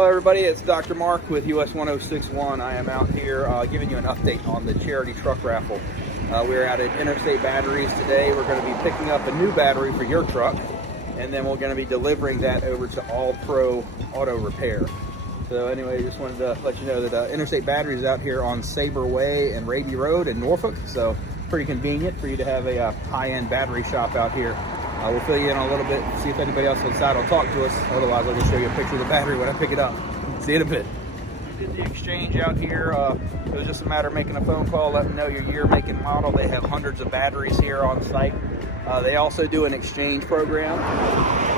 Hello everybody, it's Dr. Mark with US 1061. I am out here giving you an update on the charity truck raffle. We're out at Interstate Batteries today. We're going to be picking up a new battery for your truck, and then we're going to be delivering that over to All Pro Auto Repair. So anyway, just wanted to let you know that Interstate Batteries is out here on Sabre Way and Raby Road in Norfolk, so pretty convenient for you to have a high-end battery shop out here. We'll fill you in on a little bit, see if anybody else on the side will talk to us. Otherwise, I'll just show you a picture of the battery when I pick it up. See you in a bit. We did the exchange out here. It was just a matter of making a phone call, letting them know your year, make, and model. They have hundreds of batteries here on site. They also do an exchange program.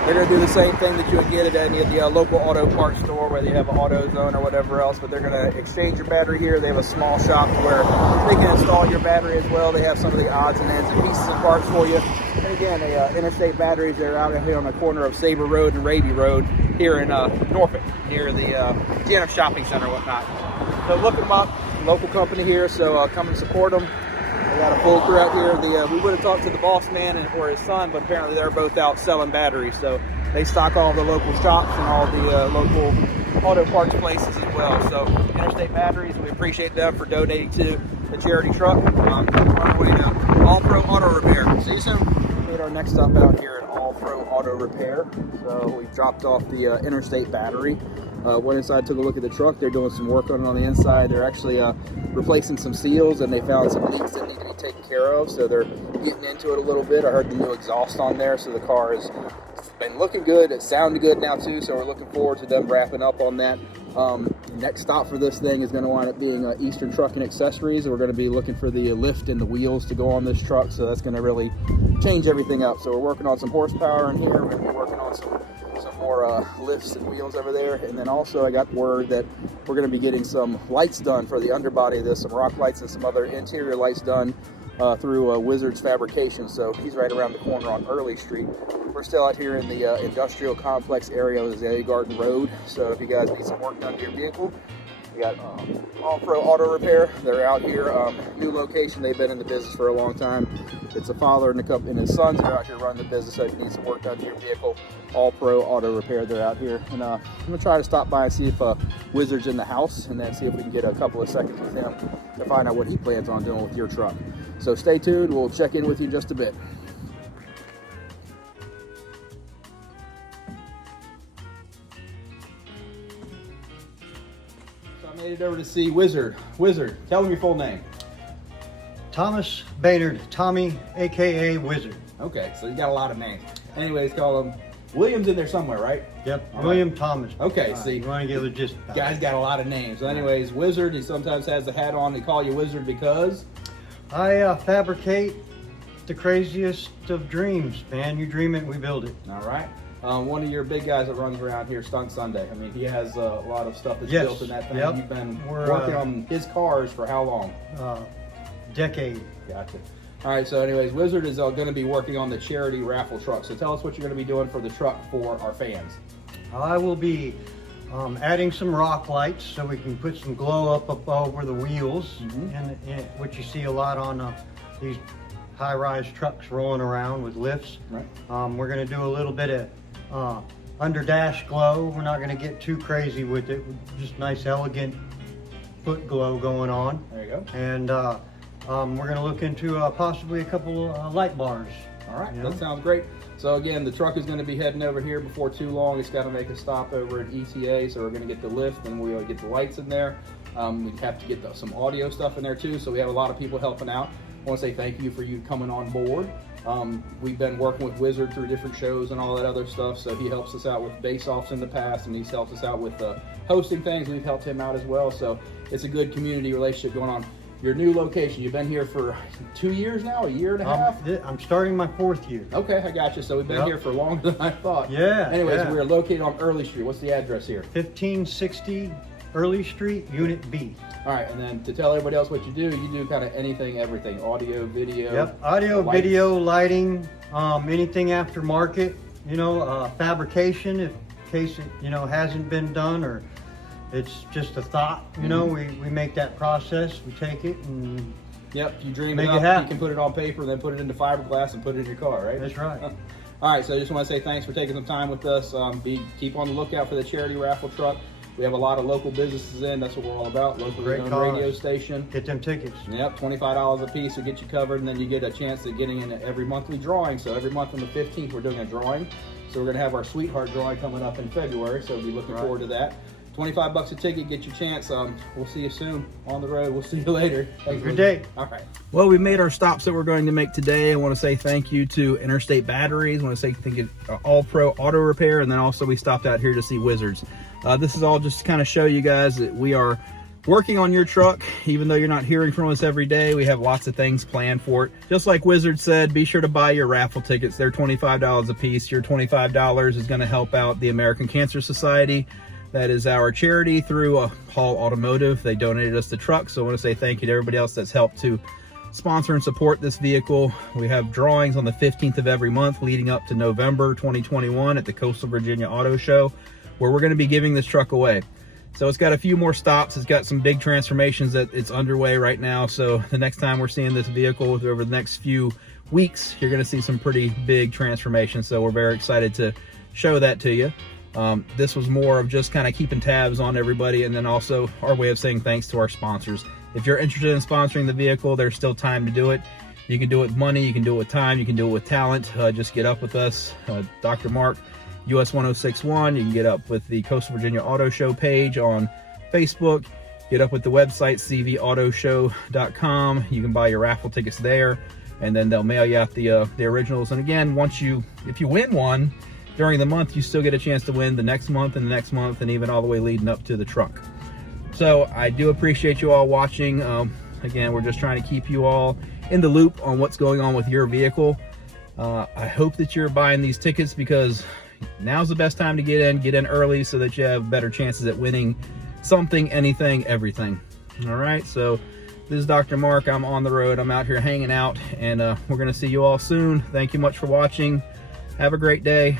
They're going to do the same thing that you would get at any of the local auto parts store, whether you have an AutoZone or whatever else, but they're going to exchange your battery here. They have a small shop where they can install your battery as well. They have some of the odds and ends and pieces and parts for you. And again, Interstate Batteries, they're out here on the corner of Sabre Road and Raby Road here in Norfolk, near the GNF Shopping Center and whatnot. So look them up, local company here, so come and support them. They got a full crew out here. We would have talked to the boss man or his son, but apparently they're both out selling batteries. So they stock all the local shops and all the local auto parts places as well. So Interstate Batteries, we appreciate them for donating to the charity truck. On our way to All Pro Auto Repair. See you soon. Made our next stop out here at All Pro Auto Repair. So we dropped off the Interstate Battery. Went inside, took a look at the truck. They're doing some work on the inside. They're actually replacing some seals, and they found some leaks that need to be taken care of. So they're getting into it a little bit. I heard the new exhaust on there, so the car has been looking good. It sounded good now too, so we're looking forward to them wrapping up on that. Next stop for this thing is going to wind up being Eastern Trucking Accessories. We're going to be looking for the lift and the wheels to go on this truck, so that's going to really change everything up. So we're working on some horsepower in here. We're going to be working on some more lifts and wheels over there. And then also I got word that we're going to be getting some lights done for the underbody of this, some rock lights and some other interior lights done through Wizard's Fabrications. So he's right around the corner on Early Street. We're still out here in the industrial complex area of the Garden Road. So if you guys need some work done to your vehicle, we got All Pro Auto Repair. They're out here, new location. They've been in the business for a long time. It's a father and his sons are out here running the business. So if you need some work done to your vehicle, All Pro Auto Repair, they're out here. And I'm gonna try to stop by and see if Wizard's in the house, and then see if we can get a couple of seconds with him to find out what he plans on doing with your truck. So stay tuned. We'll check in with you in just a bit. Made it over to see Wizard. Wizard, tell him your full name. Thomas Baynard, Tommy, aka Wizard. Okay, so you got a lot of names. Anyways, call him William's in there somewhere, right? Yep, all William right. Thomas. Okay, see, you want to give it just guy's got a lot of names. So anyways, Wizard, he sometimes has the hat on. They call you Wizard because I fabricate the craziest of dreams, man. You dream it, we build it. All right. One of your big guys that runs around here, Stunt Sunday. I mean, he has a lot of stuff that's built in that thing. Yep. You've been working on his cars for how long? Decade. Gotcha. All right, so anyways, Wizard is going to be working on the charity raffle truck. So tell us what you're going to be doing for the truck for our fans. I will be adding some rock lights so we can put some glow up over the wheels, and which you see a lot on these high-rise trucks rolling around with lifts. Right. We're going to do a little bit of under dash glow. We're not going to get too crazy with it. Just nice, elegant foot glow going on. There you go. And we're going to look into possibly a couple light bars. All right, that sounds great. So again, the truck is going to be heading over here before too long. It's got to make a stop over at ETA, so we're going to get the lift, and we'll get the lights in there. We have to get some audio stuff in there too, so we have a lot of people helping out. I want to say thank you for you coming on board. We've been working with Wizard through different shows and all that other stuff, so he helps us out with base-offs in the past, and he's helped us out with hosting things. We've helped him out as well, so it's a good community relationship going on. Your new location, you've been here for 2 years now, a year and a half? I'm starting my 4th year. Okay, I got you. So we've been here for longer than I thought. Yeah. Anyways, we're located on Early Street. What's the address here? 1560 Early Street, Unit B. All right, and then to tell everybody else what you do kind of anything, everything, audio, video. Yep, audio, video, lighting, anything aftermarket, fabrication, in case it, hasn't been done or it's just a thought, we make that process, we take it and Yep, you dream make it it up, you can put it on paper, then put it into fiberglass and put it in your car, right? That's right. All right, so I just want to say thanks for taking some time with us. Keep on the lookout for the charity raffle truck. We have a lot of local businesses in. That's what we're all about. Locally owned radio station. Get them tickets. Yep, $25 a piece will get you covered, and then you get a chance at getting in every monthly drawing. So every month on the 15th, we're doing a drawing. So we're going to have our Sweetheart drawing coming up in February. So we'll be looking forward to that. 25 bucks a ticket, get your chance. We'll see you soon on the road. We'll see you later. Have a good day. All right. Well, we've made our stops that we're going to make today. I want to say thank you to Interstate Batteries. I want to say thank you to All Pro Auto Repair. And then also we stopped out here to see Wizards. This is all just to kind of show you guys that we are working on your truck. Even though you're not hearing from us every day, we have lots of things planned for it. Just like Wizard said, be sure to buy your raffle tickets. They're $25 a piece. Your $25 is going to help out the American Cancer Society. That is our charity through Hall Automotive. They donated us the truck, so I want to say thank you to everybody else that's helped to sponsor and support this vehicle. We have drawings on the 15th of every month leading up to November 2021 at the Coastal Virginia Auto Show, where we're going to be giving this truck away. So it's got a few more stops. It's got some big transformations that it's underway right now. So the next time we're seeing this vehicle over the next few weeks, you're going to see some pretty big transformations. So we're very excited to show that to you. This was more of just kind of keeping tabs on everybody, and then also our way of saying thanks to our sponsors. If you're interested in sponsoring the vehicle, there's still time to do it. You can do it with money, you can do it with time, you can do it with talent. Just get up with us, Dr. Mark, US 1061. You can get up with the Coastal Virginia Auto Show page on Facebook. Get up with the website cvautoshow.com. You can buy your raffle tickets there, and then they'll mail you out the originals. And again, if you win one during the month, you still get a chance to win the next month and the next month, and even all the way leading up to the truck. So I do appreciate you all watching. Again, we're just trying to keep you all in the loop on what's going on with your vehicle. I hope that you're buying these tickets, because now's the best time to get in early, so that you have better chances at winning something, anything, everything. All right, so this is Dr. Mark. I'm on the road. I'm out here hanging out, and we're going to see you all soon. Thank you much for watching. Have a great day.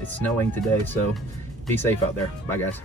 It's snowing today, so be safe out there. Bye, guys.